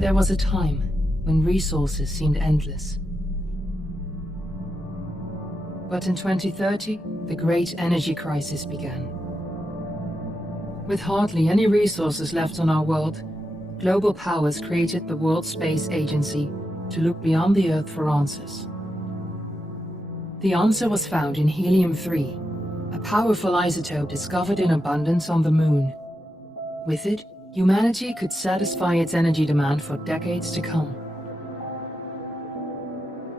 There was a time when resources seemed endless. But in 2030, the great energy crisis began. With hardly any resources left on our world, global powers created the World Space Agency to look beyond the Earth for answers. The answer was found in helium-3, a powerful isotope discovered in abundance on the Moon. With it, humanity could satisfy its energy demand for decades to come.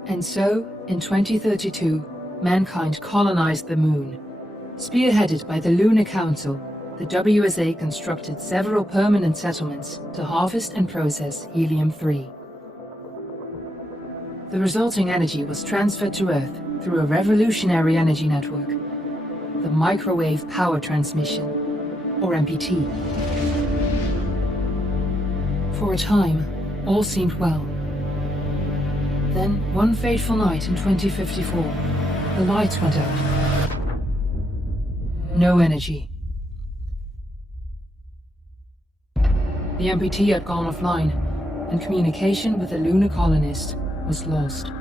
And so, in 2032, mankind colonized the Moon. Spearheaded by the Lunar Council, the WSA constructed several permanent settlements to harvest and process helium-3. The resulting energy was transferred to Earth through a revolutionary energy network, the Microwave Power Transmission, or MPT. For a time, all seemed well. Then, one fateful night in 2054, the lights went out. No energy. The MPT had gone offline, and communication with the lunar colonist was lost.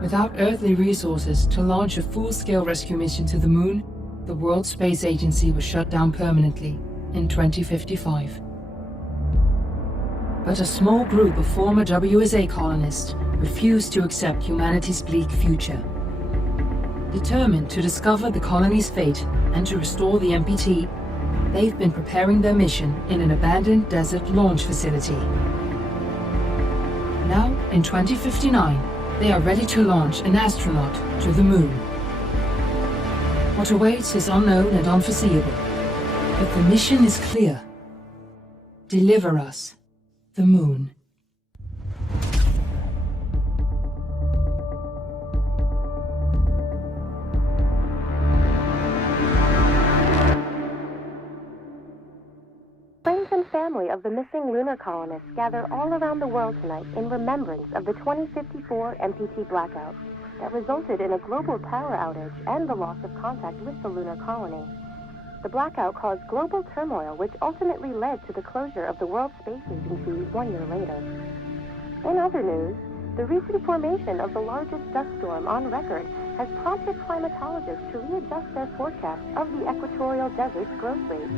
Without earthly resources to launch a full-scale rescue mission to the Moon, the World Space Agency was shut down permanently in 2055. But a small group of former WSA colonists refused to accept humanity's bleak future. Determined to discover the colony's fate and to restore the MPT, they've been preparing their mission in an abandoned desert launch facility. Now, in 2059, they are ready to launch an astronaut to the Moon. What awaits is unknown and unforeseeable, but the mission is clear. Deliver us the Moon. Friends and family of the missing lunar colonists gather all around the world tonight in remembrance of the 2054 MPT blackout that resulted in a global power outage and the loss of contact with the lunar colony. The blackout caused global turmoil, which ultimately led to the closure of the World Space Agency 1 year later. In other news, the recent formation of the largest dust storm on record has prompted climatologists to readjust their forecast of the equatorial desert's growth rate.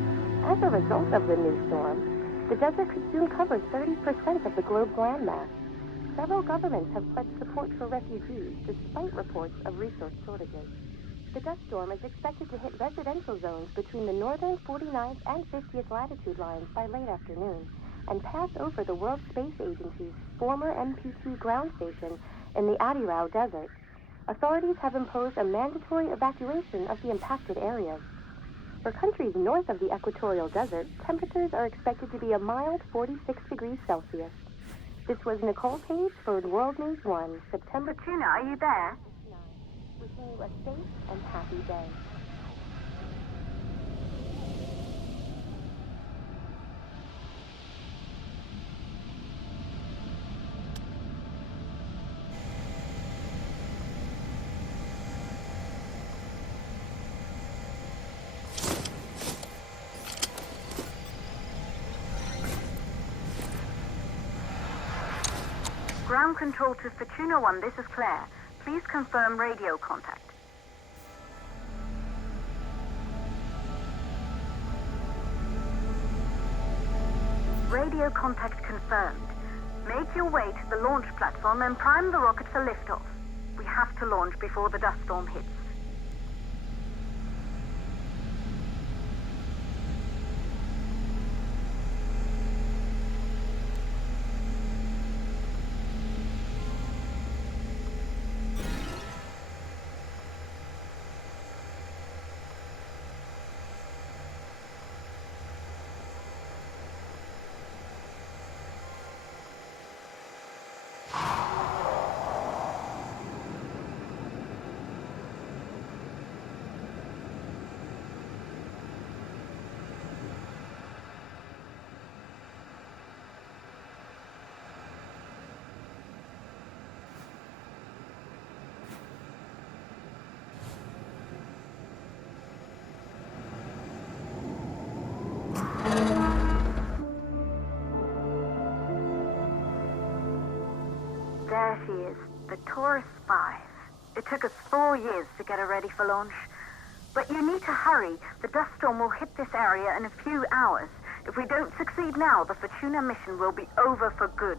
As a result of the new storm, the desert could soon cover 30% of the globe's landmass. Several governments have pledged support for refugees despite reports of resource shortages. The dust storm is expected to hit residential zones between the northern 49th and 50th latitude lines by late afternoon and pass over the World Space Agency's former MPT ground station in the Adirau Desert. Authorities have imposed a mandatory evacuation of the impacted areas. For countries north of the equatorial desert, temperatures are expected to be a mild 46 degrees Celsius. This was Nicole Page for World News 1, September. Tuna, are you there? Wishing you a safe and happy day. Ground control to Fortuna 1, this is Claire. Please confirm radio contact. Radio contact confirmed. Make your way to the launch platform and prime the rocket for liftoff. We have to launch before the dust storm hits. Taurus 5. It took us 4 years to get it ready for launch. But you need to hurry. The dust storm will hit this area in a few hours. If we don't succeed now, the Fortuna mission will be over for good.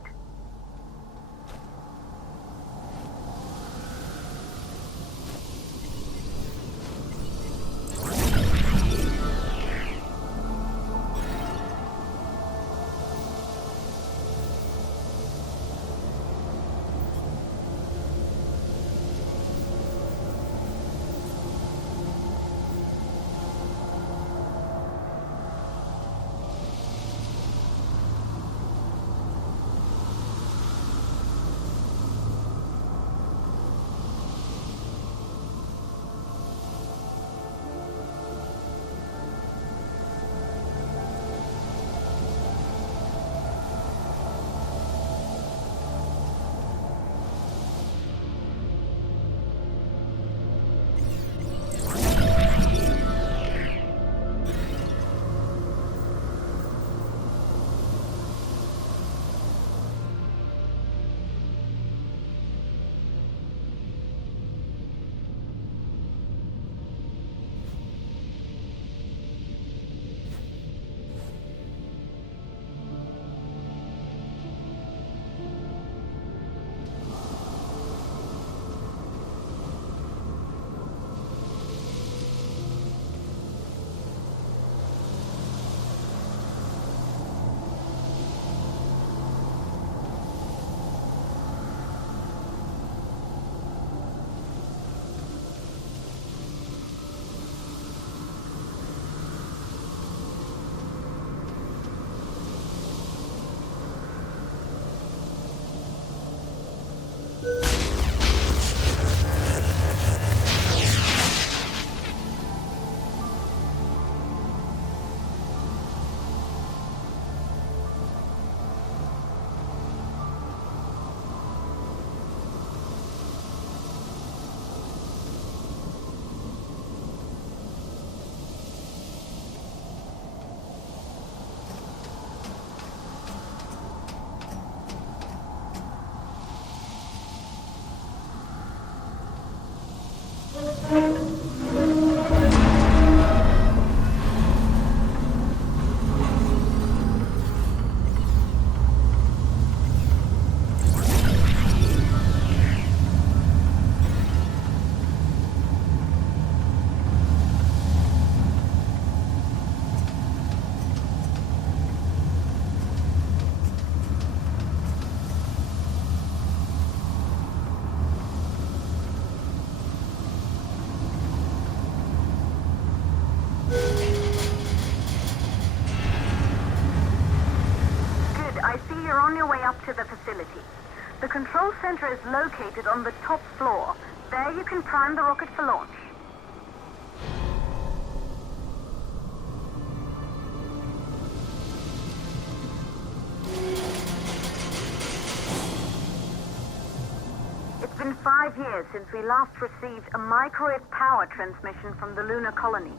To the facility. The control center is located on the top floor. There you can prime the rocket for launch. It's been 5 years since we last received a microwave power transmission from the lunar colony.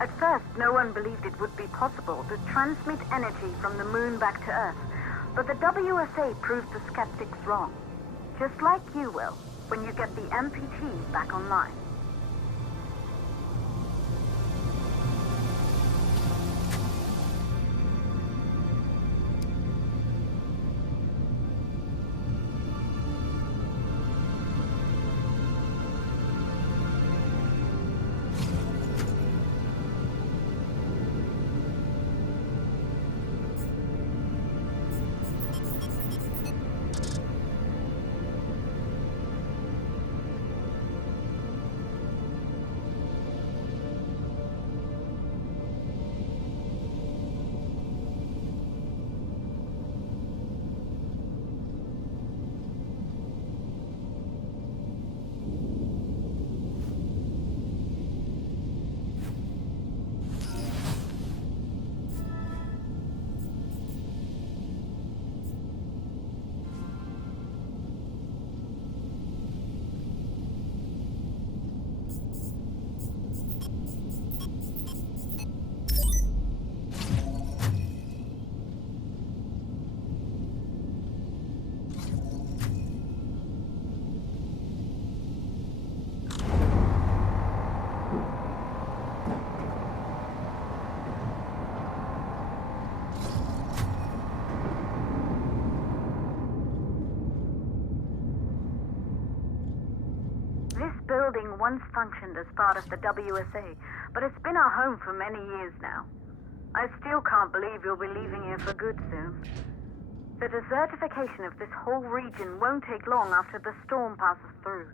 At first, no one believed it would be possible to transmit energy from the moon back to Earth. But the WSA proved the skeptics wrong. Just like you will, when you get the MPT back online. building once functioned as part of the WSA, but it's been our home for many years now. I still can't believe you'll be leaving here for good soon. The desertification of this whole region won't take long after the storm passes through.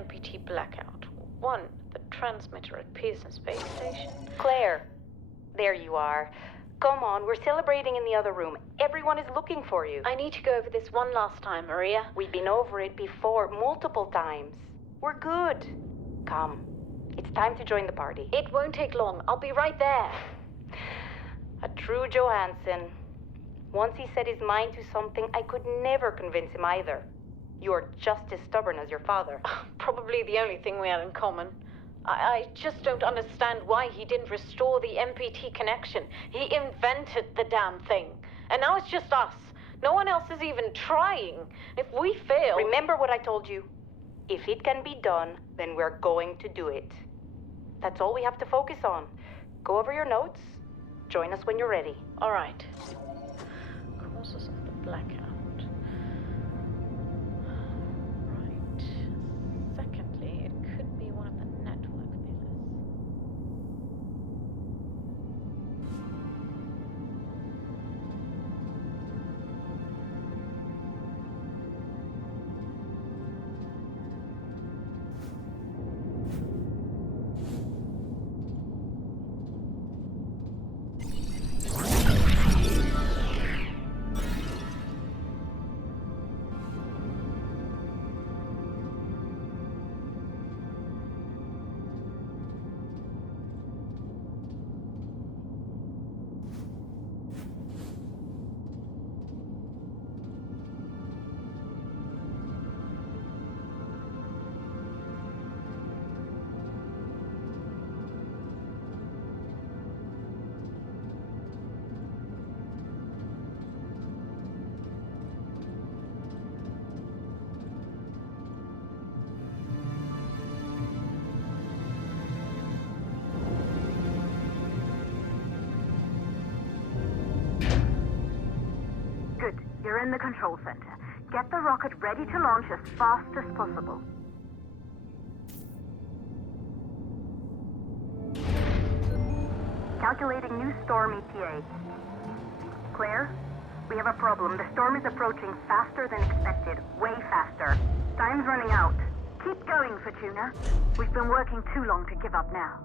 MPT blackout. 1, the transmitter at Pearson Space Station. Claire, there you are. Come on, we're celebrating in the other room. Everyone is looking for you. I need to go over this one last time, Maria. We've been over it before, multiple times. We're good. Come, it's time to join the party. It won't take long. I'll be right there. A true Johansson. Once he set his mind to something, I could never convince him either. You're just as stubborn as your father. Probably the only thing we had in common. I just don't understand why he didn't restore the MPT connection. He invented the damn thing. And now it's just us. No one else is even trying. If we fail... Remember what I told you. If it can be done, then we're going to do it. That's all we have to focus on. Go over your notes. Join us when you're ready. All right. Causes of the blackout. Right. Secondly, it could be one of the network pillars. Good. You're in the control center. Get the rocket ready to launch as fast as possible. Calculating new storm ETA. Claire, we have a problem. The storm is approaching faster than expected. Way faster. Time's running out. Keep going, Fortuna. We've been working too long to give up now.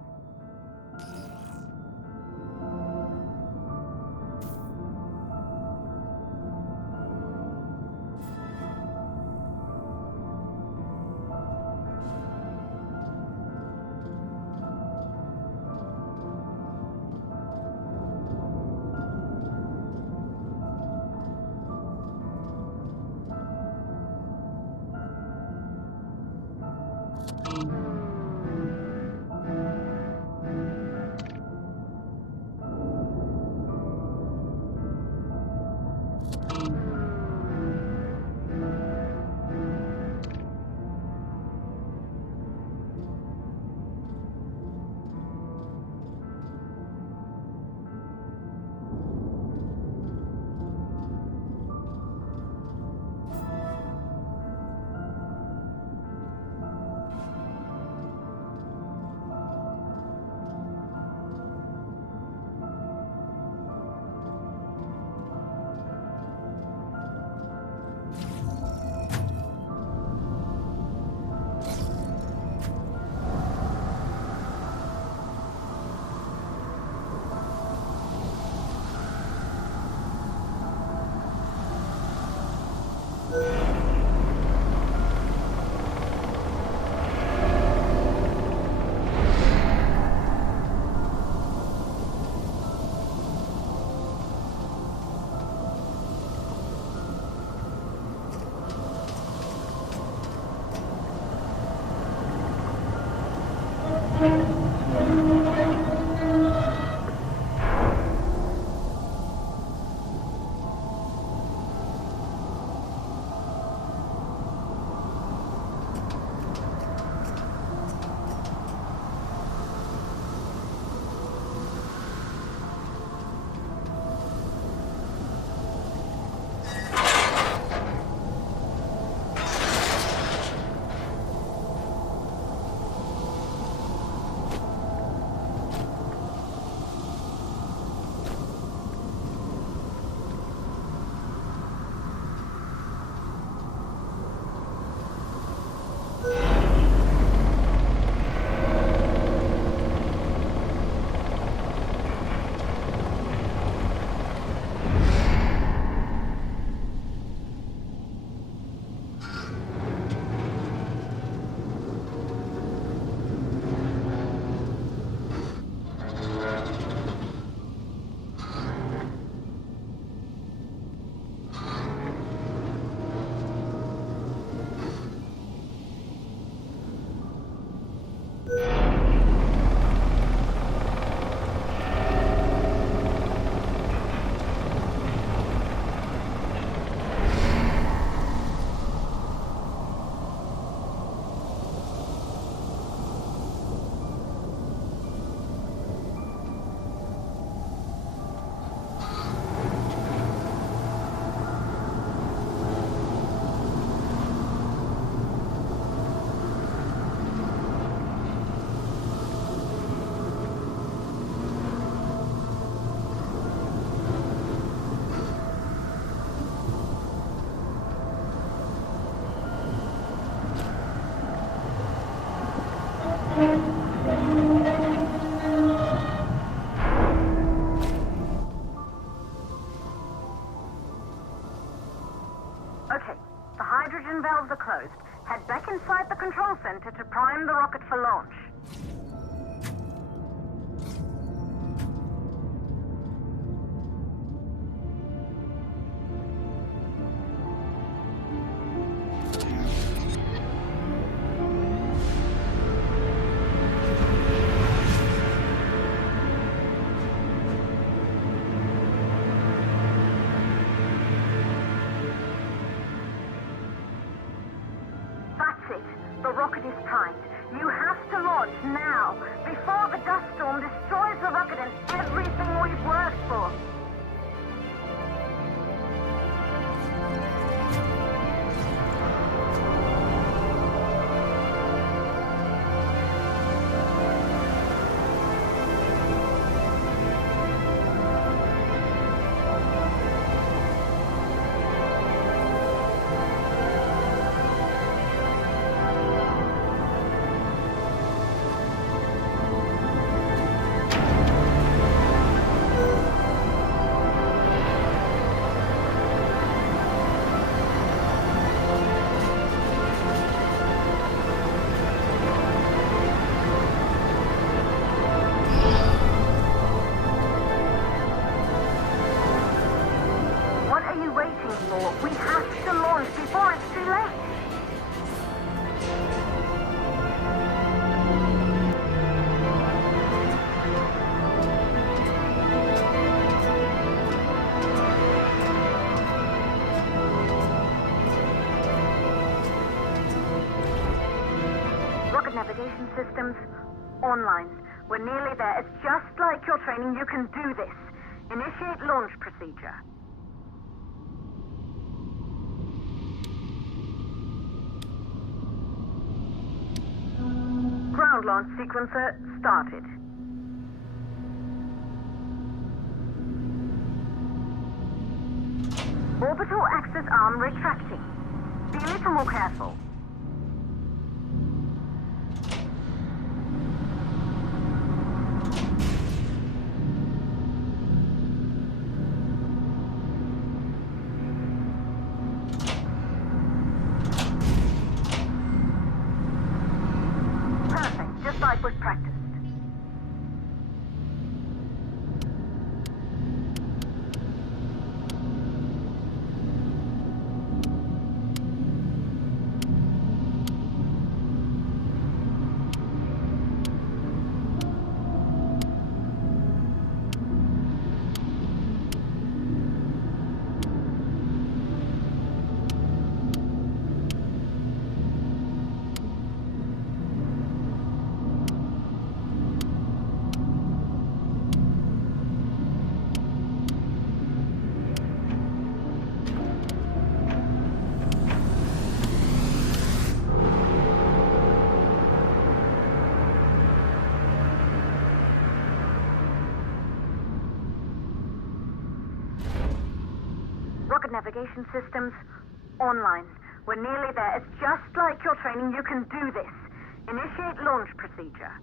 Okay, the hydrogen valves are closed. Head back inside the control center to prime the rocket for launch. The rocket is primed. You have to launch now, before the dust storm destroys the rocket and everything we've worked for. We have to launch before it's too late. Rocket navigation systems online. We're nearly there. It's just like your training. You can do this. Initiate launch procedure. Ground launch sequencer started. Orbital axis arm retracting. Be a little more careful. Like was practiced. Rocket navigation systems online. We're nearly there. It's just like your training. You can do this. Initiate launch procedure.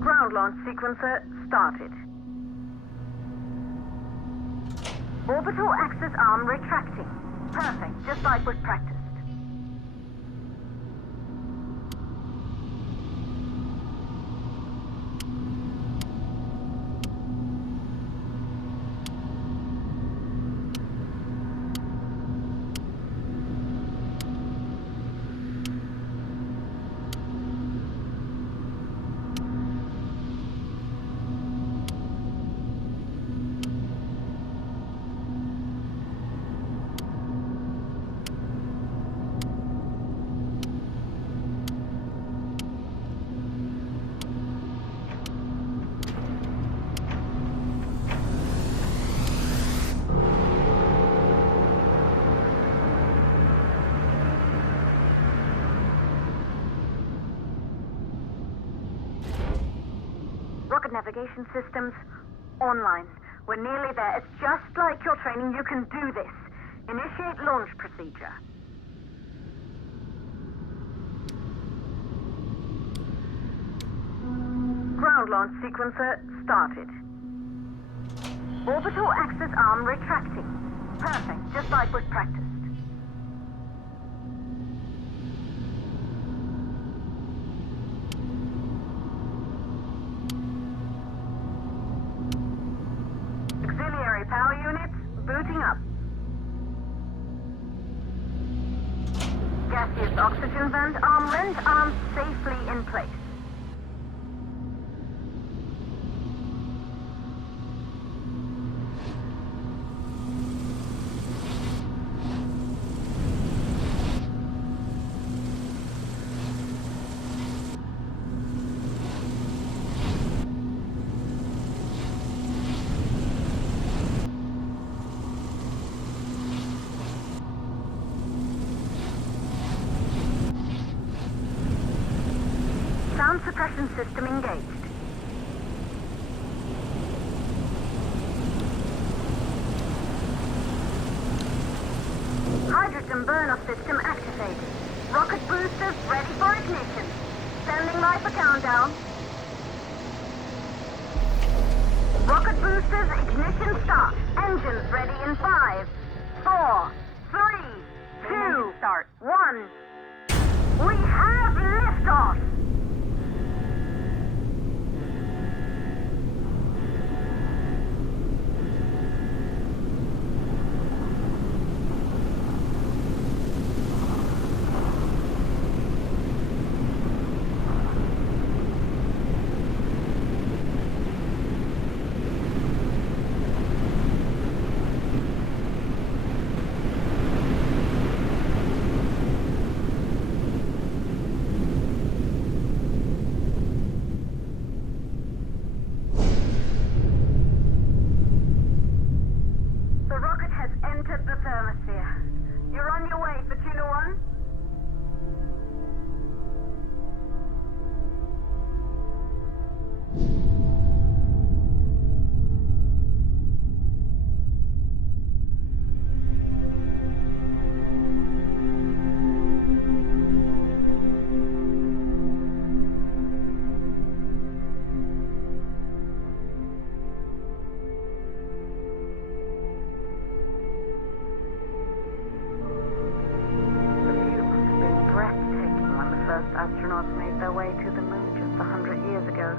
Ground launch sequencer started. Orbital axis arm retracting. Perfect, just like was practiced. Rocket navigation systems online. We're nearly there. It's just like your training. You can do this. Initiate launch procedure. Ground launch sequencer started. Orbital axis arm retracting. Perfect, just like we've practiced. Auxiliary power units booting up. Gaseous oxygen vent arms safely in place. Sound suppression system engaged. Hydrogen burn-off system activated. Rocket boosters ready for ignition. Standing by for countdown. Rocket boosters ignition start. Engines ready in 5, 4, 3, 2, start. 1. We have liftoff! Entered the thermosphere. You're on your way, Fortuna 1. Astronauts made their way to the moon just 100 years ago.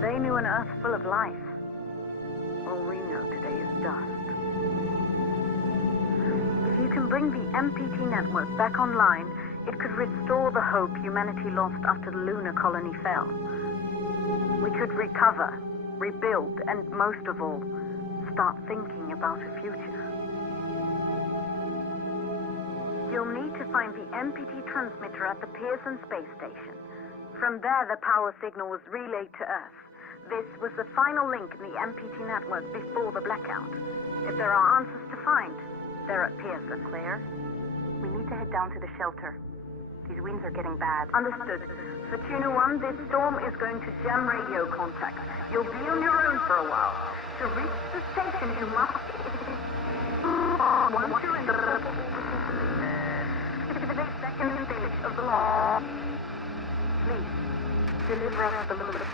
They knew an Earth full of life. All we know today is dust. If you can bring the MPT network back online, it could restore the hope humanity lost after the lunar colony fell. We could recover, rebuild, and most of all, start thinking about a future. You'll need to find the MPT transmitter at the Pearson space station. From there, the power signal was relayed to Earth. This was the final link in the MPT network before the blackout. If there are answers to find, they're at Pearson. Claire, we need to head down to the shelter. These winds are getting bad. Understood. Fortuna 1, this storm is going to jam radio contacts. You'll be on your own for a while. To reach the station, you must... Once you're in the second stage of the launch, please deliver us the loop.